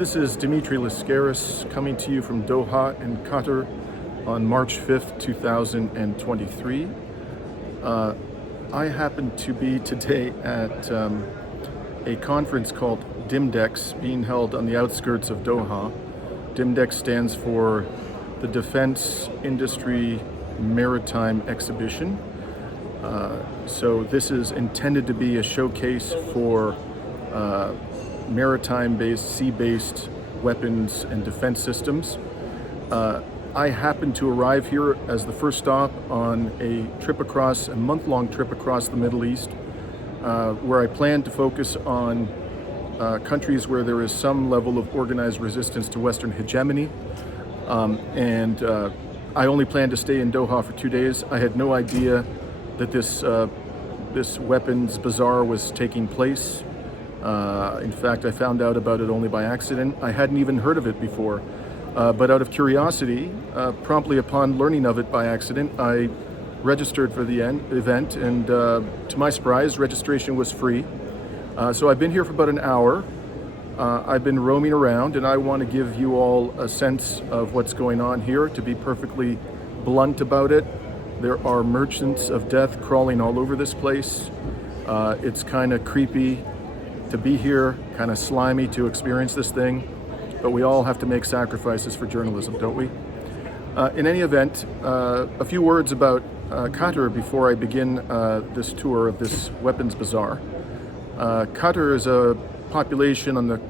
This is Dimitri Lascaris coming to you from Doha in Qatar on March 5th, 2023. I happen to be today at a conference called Dimdex being held on the outskirts of Doha. Dimdex stands for the Defense Industry Maritime Exhibition. So this is intended to be a showcase for maritime-based, sea-based weapons and defense systems. I happened to arrive here as the first stop on a month-long trip across the Middle East, where I plan to focus on countries where there is some level of organized resistance to Western hegemony. I only plan to stay in Doha for 2 days. I had no idea that this weapons bazaar was taking place. In fact, I found out about it only by accident. I hadn't even heard of it before. But out of curiosity, promptly upon learning of it by accident, I registered for the event, and to my surprise, registration was free. So I've been here for about an hour. I've been roaming around, and I want to give you all a sense of what's going on here. To be perfectly blunt about it, there are merchants of death crawling all over this place. It's kind of creepy to be here, kind of slimy to experience this thing, but we all have to make sacrifices for journalism, don't we? In any event, a few words about Qatar before I begin this tour of this weapons bazaar. Qatar is a population on the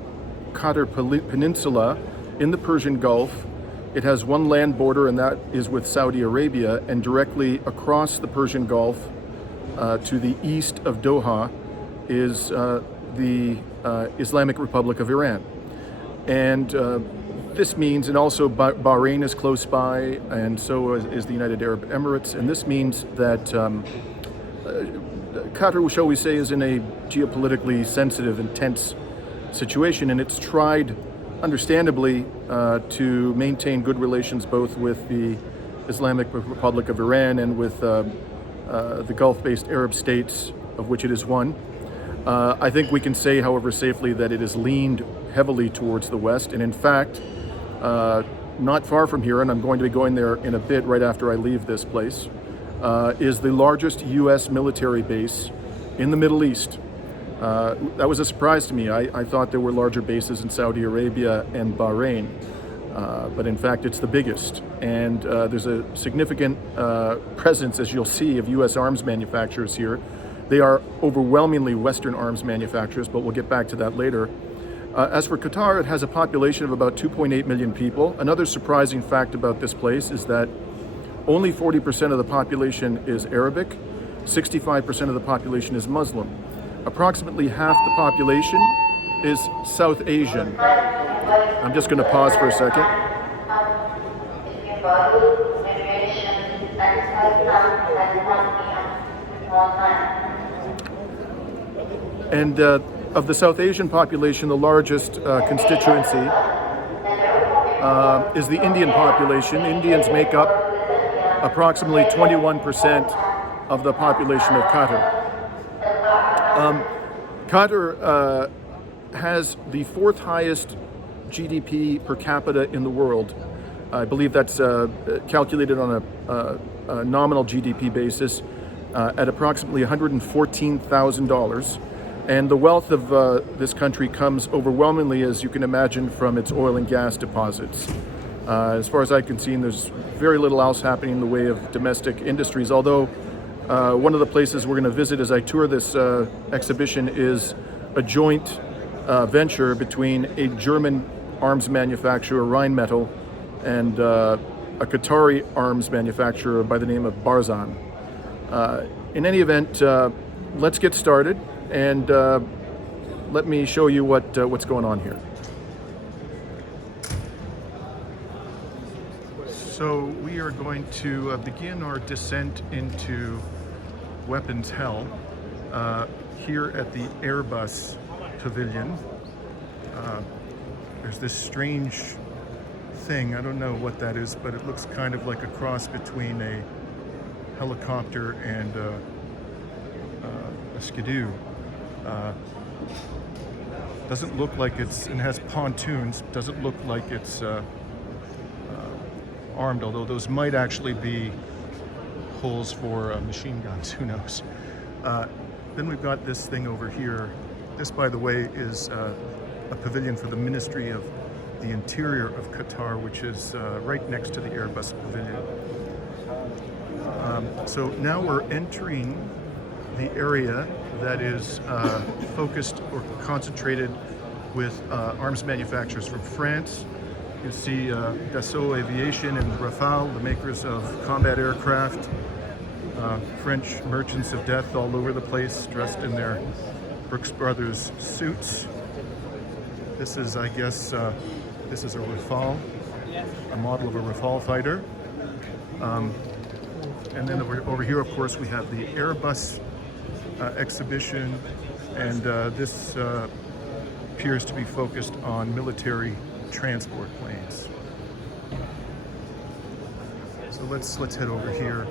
Qatar Peninsula in the Persian Gulf. It has one land border, and that is with Saudi Arabia, and directly across the Persian Gulf to the east of Doha is the Islamic Republic of Iran. And this means, and also Bahrain is close by, and so is the United Arab Emirates, and this means that Qatar, shall we say, is in a geopolitically sensitive and tense situation, and it's tried, understandably, to maintain good relations both with the Islamic Republic of Iran and with the Gulf-based Arab states, of which it is one. I think we can say, however, safely that it has leaned heavily towards the West, and in fact, not far from here, and I'm going to be going there in a bit right after I leave this place, is the largest U.S. military base in the Middle East. That was a surprise to me. I thought there were larger bases in Saudi Arabia and Bahrain, but in fact it's the biggest. And there's a significant presence, as you'll see, of U.S. arms manufacturers here. They are overwhelmingly Western arms manufacturers, but we'll get back to that later. As for Qatar, it has a population of about 2.8 million people. Another surprising fact about this place is that only 40% of the population is Arabic, 65% of the population is Muslim. Approximately half the population is South Asian. I'm just going to pause for a second. And of the South Asian population, the largest constituency is the Indian population. Indians make up approximately 21% of the population of Qatar. Qatar has the fourth highest GDP per capita in the world. I believe that's calculated on a nominal GDP basis at approximately $114,000. And the wealth of this country comes overwhelmingly, as you can imagine, from its oil and gas deposits. As far as I can see, there's very little else happening in the way of domestic industries, although one of the places we're going to visit as I tour this exhibition is a joint venture between a German arms manufacturer, Rheinmetall, and a Qatari arms manufacturer by the name of Barzan. In any event, let's get started, and let me show you what's going on here. So we are going to begin our descent into weapons hell here at the Airbus pavilion. There's this strange thing, I don't know what that is, but it looks kind of like a cross between a helicopter and a skidoo. Doesn't look like it's, and has pontoons, doesn't look like it's armed, although those might actually be holes for machine guns, who knows. Then we've got this thing over here. This, by the way, is a pavilion for the Ministry of the Interior of Qatar, which is right next to the Airbus pavilion. So now we're entering the area that is focused or concentrated with arms manufacturers from France. You see Dassault Aviation and Rafale, the makers of combat aircraft. French merchants of death all over the place, dressed in their Brooks Brothers suits. This is, I guess, this is a Rafale, a model of a Rafale fighter. And then over here, of course, we have the Airbus exhibition, and this appears to be focused on military transport planes. So let's head over here.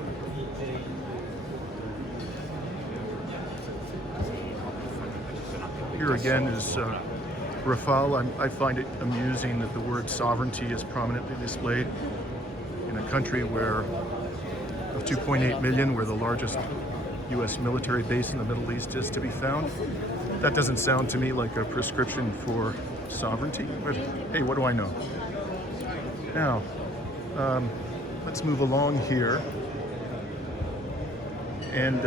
Here again is Rafale. I find it amusing that the word sovereignty is prominently displayed in a country where of 2.8 million, where the largest U.S. military base in the Middle East is to be found. That doesn't sound to me like a prescription for sovereignty, but hey, what do I know? Now, let's move along here, and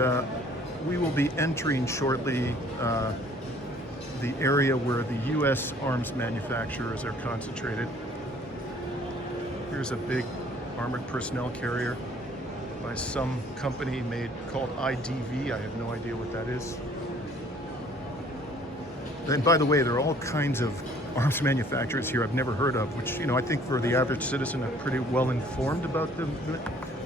we will be entering shortly the area where the U.S. arms manufacturers are concentrated. Here's a big armored personnel carrier by some company called IDV. I have no idea what that is. And by the way, there are all kinds of arms manufacturers here I've never heard of, which, you know, I think for the average citizen are pretty well informed about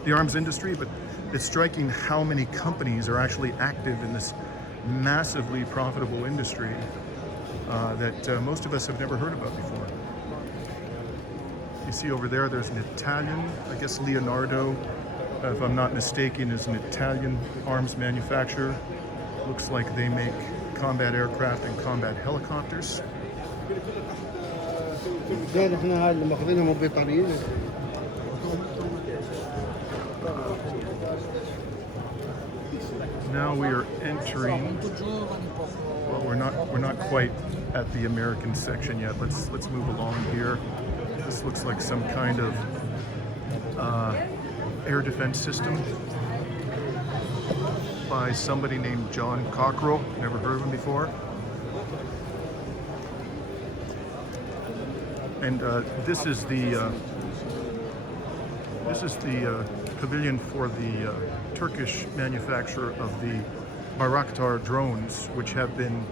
the arms industry, but it's striking how many companies are actually active in this massively profitable industry that most of us have never heard about before. You see over there, there's an Italian, I guess Leonardo, if I'm not mistaken, is an Italian arms manufacturer. Looks like they make combat aircraft and combat helicopters. Now we are entering, well, we're not quite at the American section yet. Let's move along here. This looks like some kind of air defense system by somebody named John Cockrell. Never heard of him before. And this is the pavilion for the Turkish manufacturer of the Bayraktar drones, which have been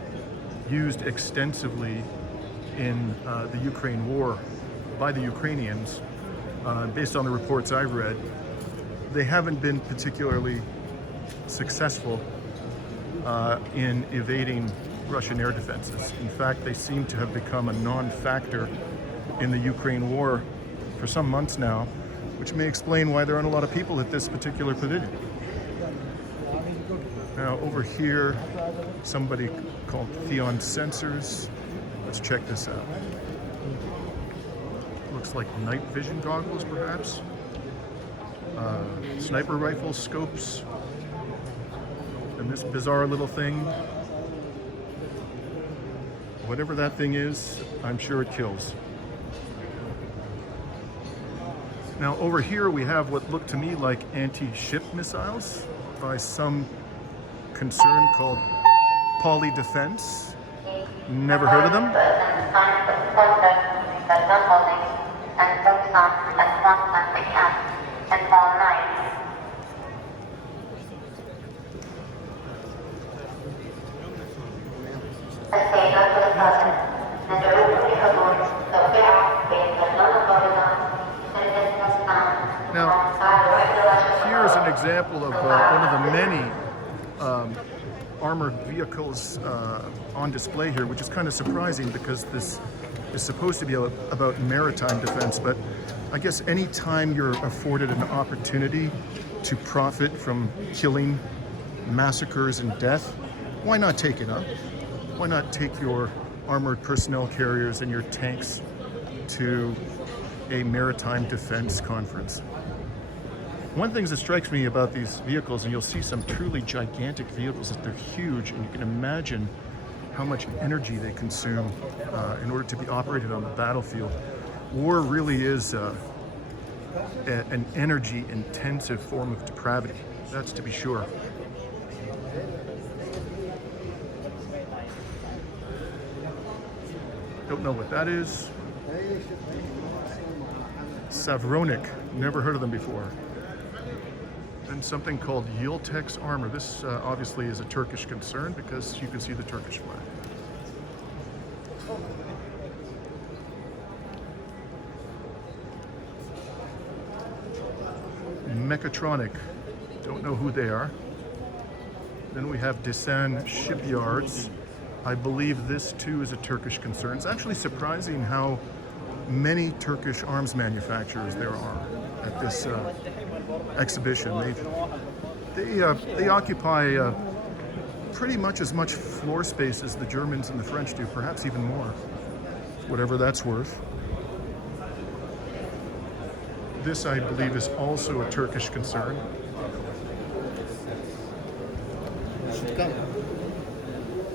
used extensively in the Ukraine war by the Ukrainians. Based on the reports I've read, they haven't been particularly successful in evading Russian air defenses. In fact, they seem to have become a non-factor in the Ukraine war for some months now, which may explain why there aren't a lot of people at this particular pavilion. Now over here, somebody called Theon Sensors. Let's check this out. Looks like night vision goggles, perhaps. Sniper rifle scopes. And this bizarre little thing. Whatever that thing is, I'm sure it kills. Now over here we have what look to me like anti-ship missiles by some concern called Poly Defense. Never heard of them. Now, here's an example of one of the many armored vehicles on display here, which is kind of surprising because this is supposed to be about maritime defense, but I guess any time you're afforded an opportunity to profit from killing, massacres, and death, why not take it up? Why not take your armored personnel carriers and your tanks to a maritime defense conference. One thing that strikes me about these vehicles, and you'll see some truly gigantic vehicles, that they're huge, and you can imagine how much energy they consume in order to be operated on the battlefield. War really is an energy-intensive form of depravity, that's to be sure. Don't know what that is. Savronic, never heard of them before. And something called Yiltex armor. This obviously is a Turkish concern because you can see the Turkish flag. Mechatronic, don't know who they are. Then we have Desan Shipyards. I believe this too is a Turkish concern. It's actually surprising how many Turkish arms manufacturers there are at this exhibition. They occupy pretty much as much floor space as the Germans and the French do, perhaps even more, whatever that's worth. This, I believe, is also a Turkish concern.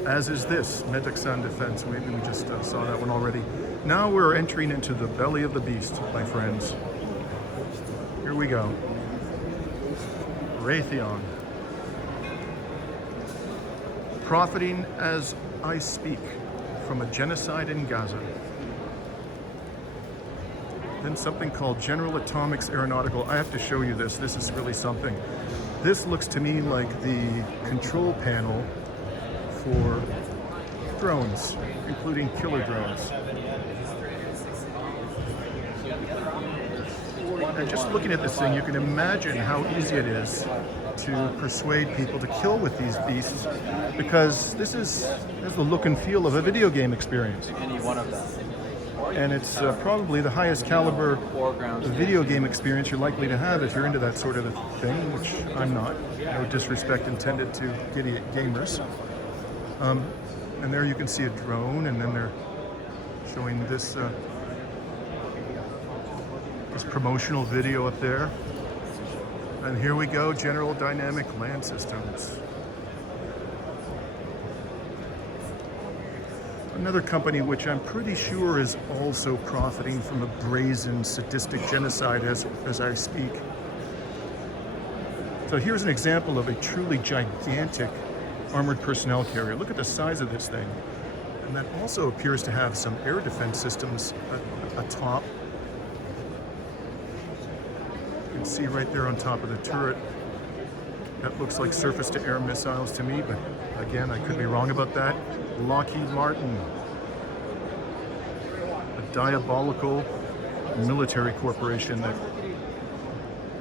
As is this, Meteksan Defense. Maybe we just saw that one already. Now we're entering into the belly of the beast, my friends. Here we go. Raytheon. Profiting as I speak from a genocide in Gaza. Then something called General Atomics Aeronautical. I have to show you this. This is really something. This looks to me like the control panel for drones, including killer drones. And just looking at this thing, you can imagine how easy it is to persuade people to kill with these beasts, because this is the look and feel of a video game experience. Any one of them. And it's probably the highest caliber video game experience you're likely to have if you're into that sort of a thing, which I'm not. No disrespect intended to idiot gamers. And there you can see a drone, and then they're showing this this promotional video up there. And here we go, General Dynamic Land Systems. Another company which I'm pretty sure is also profiting from a brazen, sadistic genocide as I speak. So here's an example of a truly gigantic armored personnel carrier. Look at the size of this thing. And that also appears to have some air defense systems atop. You can see right there on top of the turret. That looks like surface-to-air missiles to me, but again, I could be wrong about that. Lockheed Martin, a diabolical military corporation that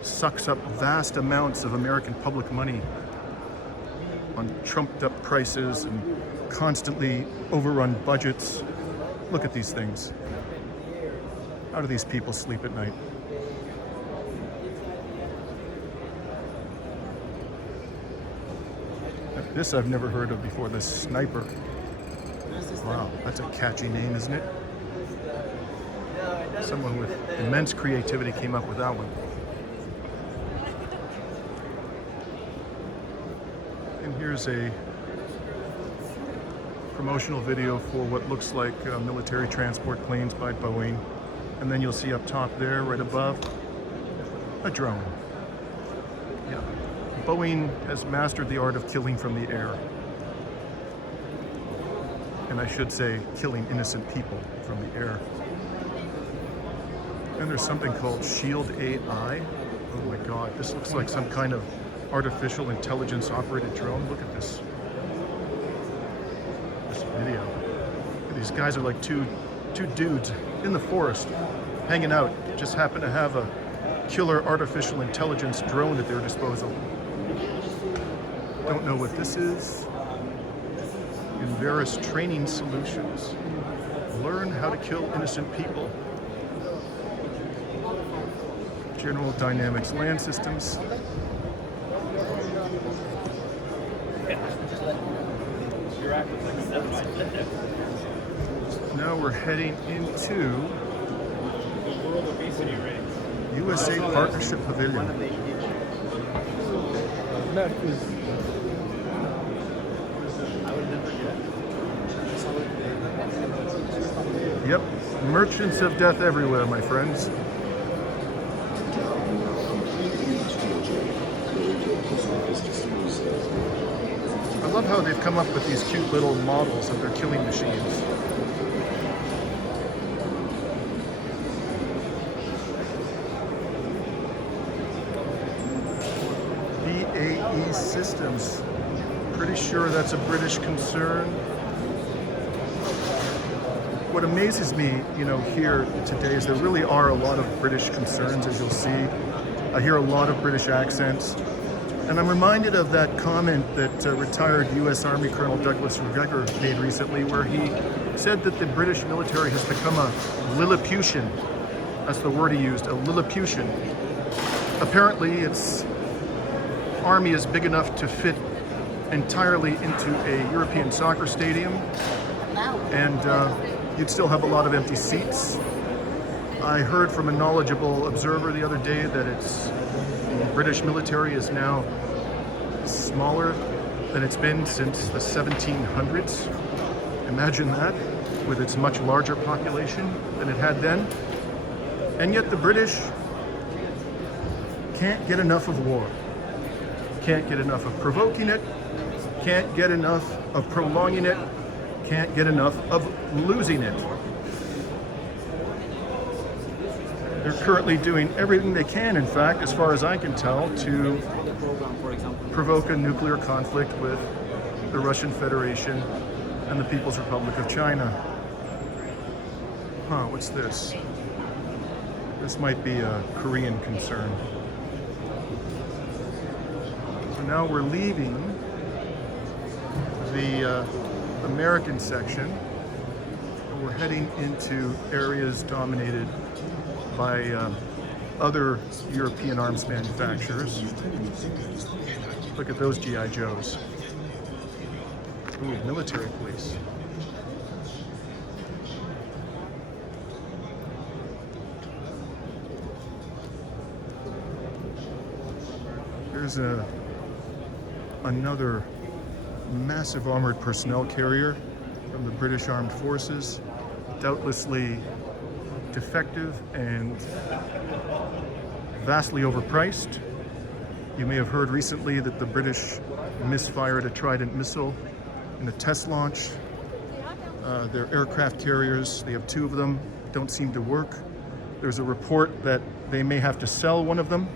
sucks up vast amounts of American public money on trumped-up prices and constantly overrun budgets. Look at these things. How do these people sleep at night? This I've never heard of before, the Sniper. Wow, that's a catchy name, isn't it? Someone with immense creativity came up with that one. And here's a promotional video for what looks like military transport planes by Boeing. And then you'll see up top there, right above, a drone. Yeah. Boeing has mastered the art of killing from the air. And I should say, killing innocent people from the air. And there's something called Shield AI. Oh my God, this looks like some kind of artificial intelligence operated drone. Look at this video. These guys are like two dudes in the forest, hanging out. Just happen to have a killer artificial intelligence drone at their disposal. Don't know what this is. Inveris Training Solutions. Learn how to kill innocent people. General Dynamics Land Systems. Now we're heading into USA Partnership Pavilion. Yep, merchants of death everywhere, my friends. I love how they've come up with these cute little models of their killing machines. BAE Systems. Pretty sure that's a British concern. What amazes me, here today is there really are a lot of British concerns, as you'll see. I hear a lot of British accents. And I'm reminded of that comment that retired U.S. Army Colonel Douglas MacGregor made recently, where he said that the British military has become a Lilliputian. That's the word he used, a Lilliputian. Apparently, its army is big enough to fit entirely into a European soccer stadium, and you'd still have a lot of empty seats. I heard from a knowledgeable observer the other day that the British military is now smaller than it's been since the 1700s. Imagine that, with its much larger population than it had then. And yet the British can't get enough of war. Can't get enough of provoking it. Can't get enough of prolonging it. Can't get enough of losing it. They're currently doing everything they can, in fact, as far as I can tell, to provoke a nuclear conflict with the Russian Federation and the People's Republic of China. What's this? This might be a Korean concern. So now we're leaving the American section, and we're heading into areas dominated by other European arms manufacturers. Look at those G.I. Joes. Ooh, military police. There's another massive armored personnel carrier from the British Armed Forces, doubtlessly defective and vastly overpriced. You may have heard recently that the British misfired a Trident missile in a test launch. Their aircraft carriers, they have two of them, don't seem to work. There's a report that they may have to sell one of them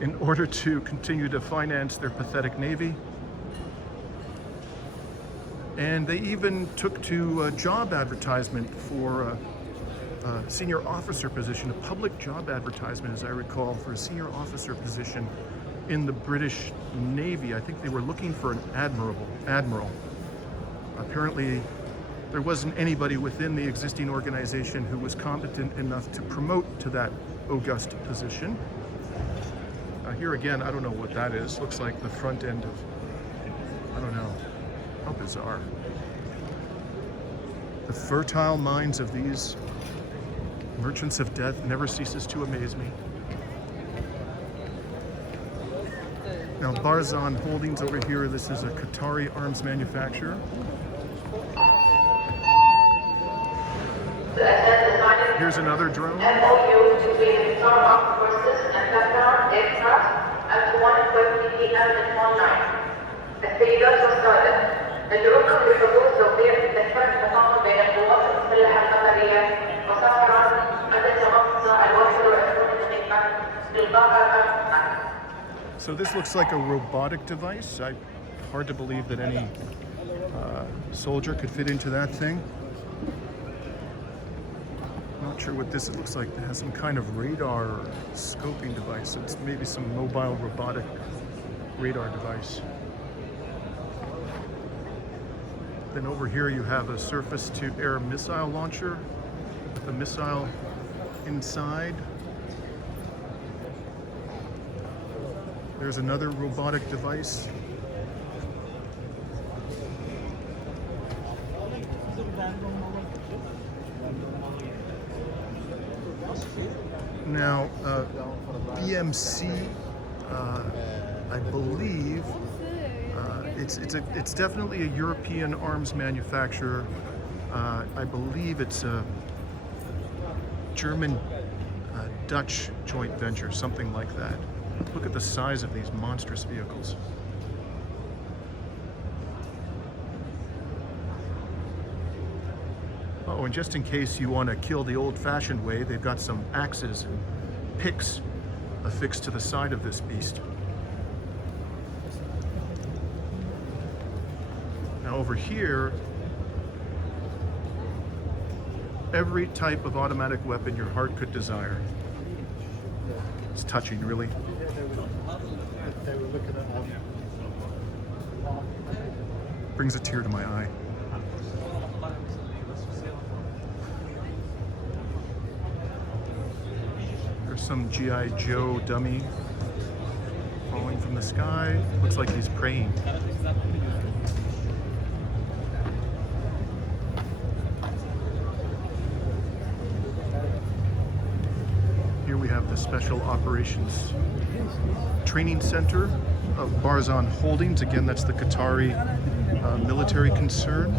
in order to continue to finance their pathetic navy. And they even took to a job advertisement for a senior officer position, a public job advertisement, as I recall, for a senior officer position in the British Navy. I think they were looking for an admiral. Apparently, there wasn't anybody within the existing organization who was competent enough to promote to that august position. Here again, I don't know what that is. Looks like the front end of, I don't know. How bizarre. The fertile minds of these merchants of death never ceases to amaze me. Now, Barzan Holdings over here, this is a Qatari arms manufacturer. Here's another drone. MOU between the Armed Forces and Qatar aircraft at 1:20 p.m. in online. السيدات والسادة، ندعوكم لحضور توقيع اتفاق تفاهم بين القوات المسلحة القطرية وقطر التي تغطى 21 دقيقة بالبقرة. So this looks like a robotic device. Hard to believe that any soldier could fit into that thing. Not sure what this looks like. It has some kind of radar or scoping device. So it's maybe some mobile robotic radar device. Then over here you have a surface-to-air missile launcher with a missile inside. There's another robotic device. Now, BMC, I believe, it's definitely a European arms manufacturer. I believe it's a German-Dutch joint venture, something like that. Look at the size of these monstrous vehicles. Oh, and just in case you want to kill the old-fashioned way, they've got some axes and picks affixed to the side of this beast. Now over here, every type of automatic weapon your heart could desire. It's touching, really. They were looking at Brings a tear to my eye. There's some G.I. Joe dummy falling from the sky. Looks like he's praying. Here we have the Special Operations Training Center of Barzan Holdings. Again, that's the Qatari military concern.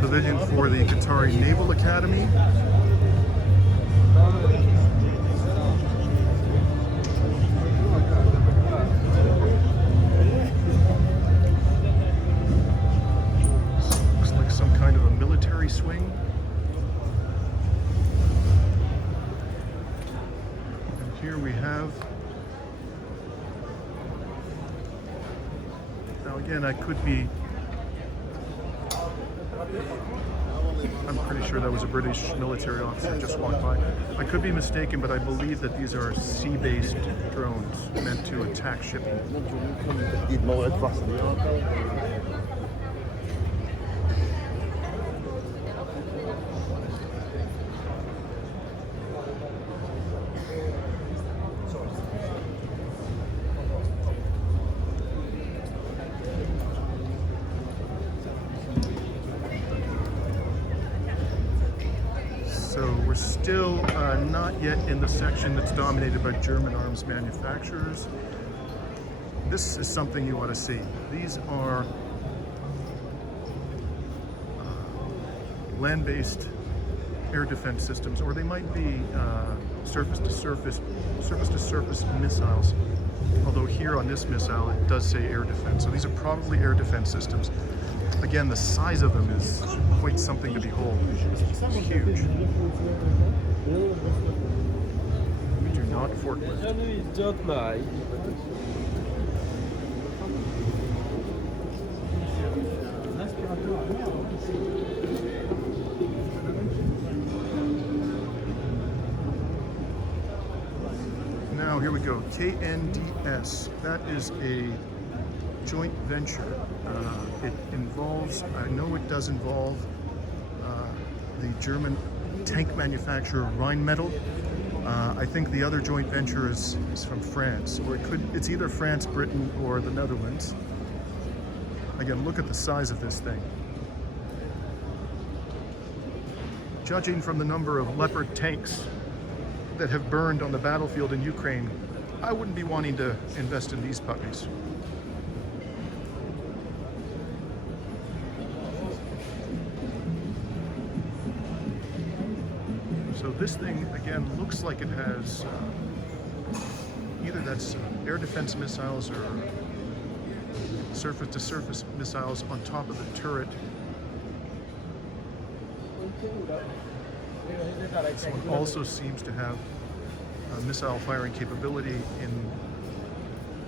Pavilion for the Qatari Naval Academy. Looks like some kind of a military swing. And here we have, now again, I could be, I'm pretty sure that was a British military officer just walked by. I could be mistaken, but I believe that these are sea-based drones meant to attack shipping. So we're still not yet in the section that's dominated by German arms manufacturers. This is something you ought to see. These are land-based air defense systems, or they might be surface-to-surface missiles. Although here on this missile, it does say air defense. So these are probably air defense systems. Again, the size of them is quite something to behold. It's huge. We do not forklift. Now here we go. KNDS. That is a joint venture. It involves, I know it does involve the German tank manufacturer Rheinmetall. I think the other joint venture is from France, or it's either France, Britain, or the Netherlands. Again, look at the size of this thing. Judging from the number of Leopard tanks that have burned on the battlefield in Ukraine, I wouldn't be wanting to invest in these puppies. So this thing, again, looks like it has either that's air defense missiles or surface-to-surface missiles on top of the turret. This one also seems to have missile firing capability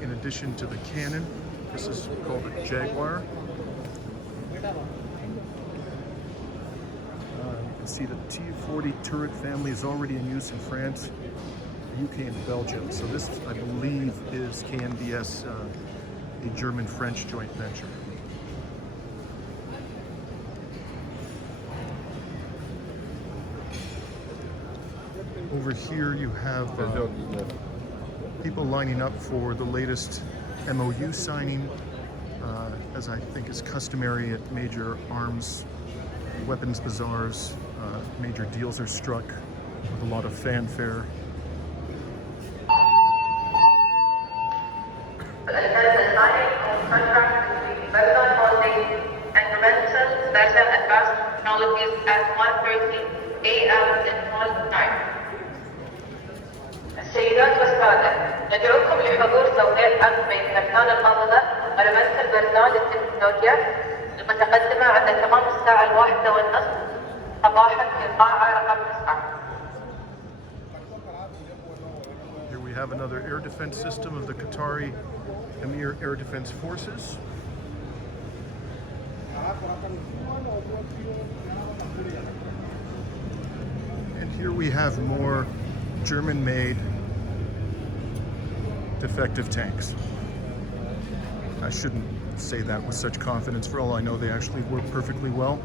in addition to the cannon. This is called a Jaguar. You can see the T-40 turret family is already in use in France, UK, and Belgium. So this, I believe, is KNDS, a German-French joint venture. Over here you have people lining up for the latest MOU signing, as I think is customary at major arms weapons bazaars. Major deals are struck with a lot of fanfare. At 1:30 a.m. Central Time. السيدات والسادة، ندعوكم لحضور توقيع أمس بين كابتن الفاضلة ورئيس برنامج التكنولوجيا المتقدمة عند تمام الساعة 1:30 صباحا في القاعة رقم 9. Here we have another air defense system of the Qatari Emir Air Defense Forces. And here we have more German-made defective tanks. I shouldn't say that with such confidence. For all I know, they actually work perfectly well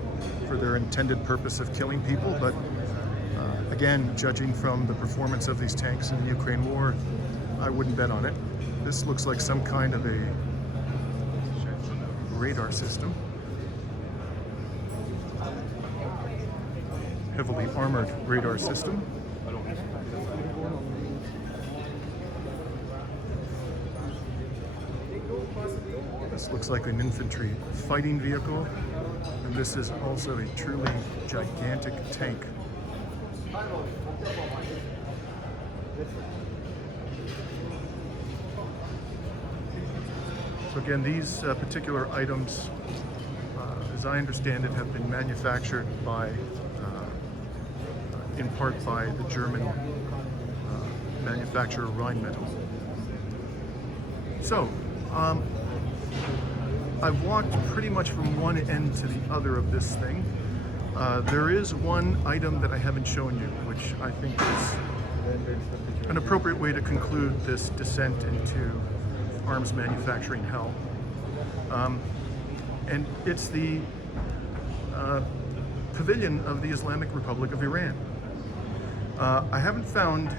for their intended purpose of killing people. But again, judging from the performance of these tanks in the Ukraine war, I wouldn't bet on it. This looks like some kind of a radar system. Heavily armored radar system. This looks like an infantry fighting vehicle, and this is also a truly gigantic tank. So again, these particular items, as I understand it, have been manufactured by in part by the German manufacturer Rheinmetall. So, I've walked pretty much from one end to the other of this thing. There is one item that I haven't shown you, which I think is an appropriate way to conclude this descent into arms manufacturing hell. And it's the pavilion of the Islamic Republic of Iran. I haven't found,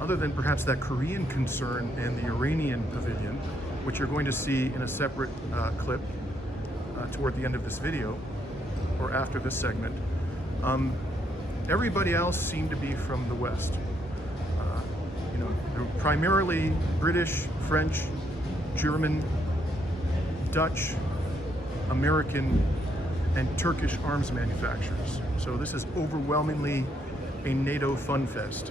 other than perhaps that Korean concern and the Iranian pavilion, which you're going to see in a separate clip toward the end of this video, or after this segment, everybody else seemed to be from the West. You know, they're primarily British, French, German, Dutch, American, and Turkish arms manufacturers. So this is overwhelmingly a NATO fun fest.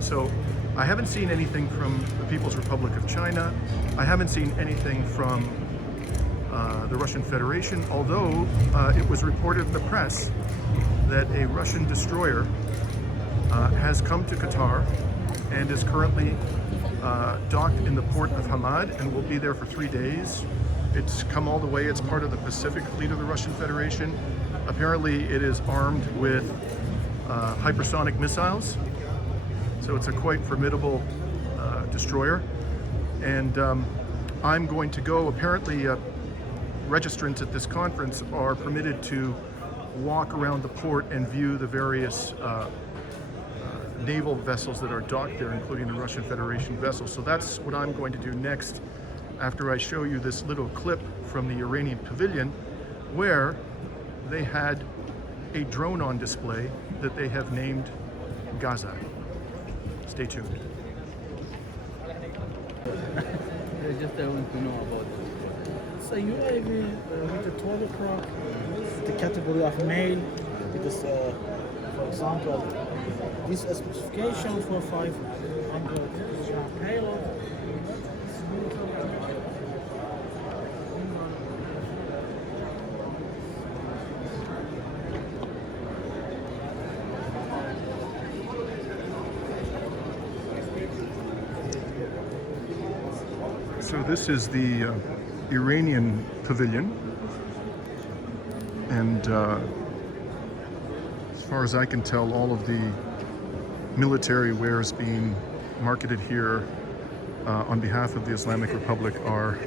So I haven't seen anything from the People's Republic of China. I haven't seen anything from the Russian Federation, although it was reported in the press that a Russian destroyer has come to Qatar and is currently docked in the port of Hamad and will be there for 3 days. It's come all the way. It's part of the Pacific Fleet of the Russian Federation. Apparently it is armed with hypersonic missiles. So it's a quite formidable destroyer. And I'm going to go, apparently registrants at this conference are permitted to walk around the port and view the various naval vessels that are docked there, including the Russian Federation vessels. So that's what I'm going to do next after I show you this little clip from the Iranian pavilion where they had a drone on display that they have named Gaza. Stay tuned. I just want to know about it. So you UAV with the turboprop, the category of male, because for example, this specification for 500 gram payload. So this is the Iranian pavilion, and as far as I can tell, all of the military wares being marketed here on behalf of the Islamic Republic are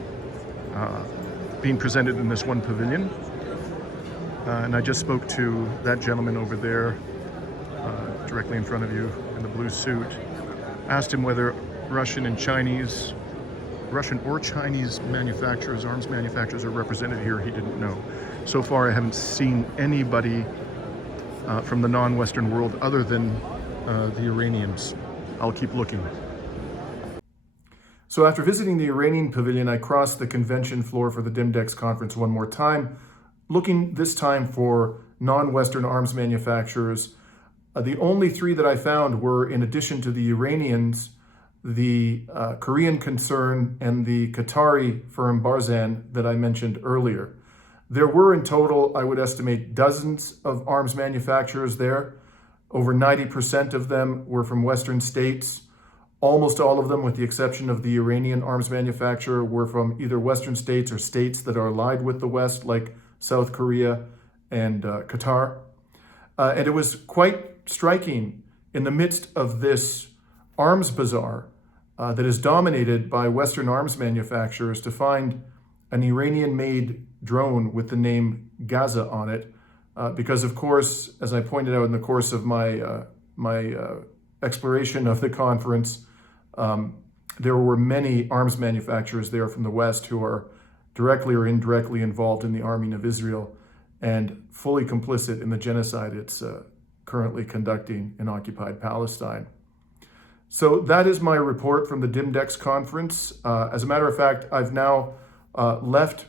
being presented in this one pavilion. And I just spoke to that gentleman over there directly in front of you in the blue suit. Asked him whether Russian or Chinese manufacturers, arms manufacturers are represented here. He didn't know. So far, I haven't seen anybody from the non-Western world other than the Iranians. I'll keep looking. So after visiting the Iranian pavilion, I crossed the convention floor for the Dimdex conference one more time, looking this time for non-Western arms manufacturers. The only three that I found were, in addition to the Iranians, the Korean concern and the Qatari firm Barzan that I mentioned earlier. There were in total, I would estimate, dozens of arms manufacturers there. Over 90% of them were from Western states. Almost all of them, with the exception of the Iranian arms manufacturer, were from either Western states or states that are allied with the West, like South Korea and Qatar. And it was quite striking in the midst of this arms bazaar that is dominated by Western arms manufacturers to find an Iranian-made drone with the name Gaza on it. Because, of course, as I pointed out in the course of my exploration of the conference, there were many arms manufacturers there from the West who are directly or indirectly involved in the arming of Israel and fully complicit in the genocide it's currently conducting in occupied Palestine. So that is my report from the Dimdex conference. As a matter of fact, I've now left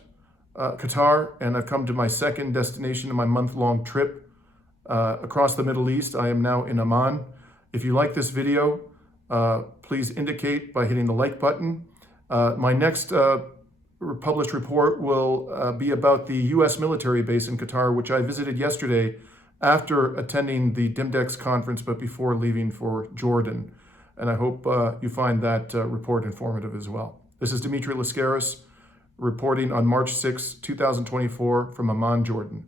Qatar, and I've come to my second destination in my month-long trip across the Middle East. I am now in Amman. If you like this video, please indicate by hitting the like button. My next published report will be about the U.S. military base in Qatar, which I visited yesterday after attending the Dimdex conference, but before leaving for Jordan. And I hope you find that report informative as well. This is Dimitri Lascaris reporting on March 6, 2024 from Amman, Jordan.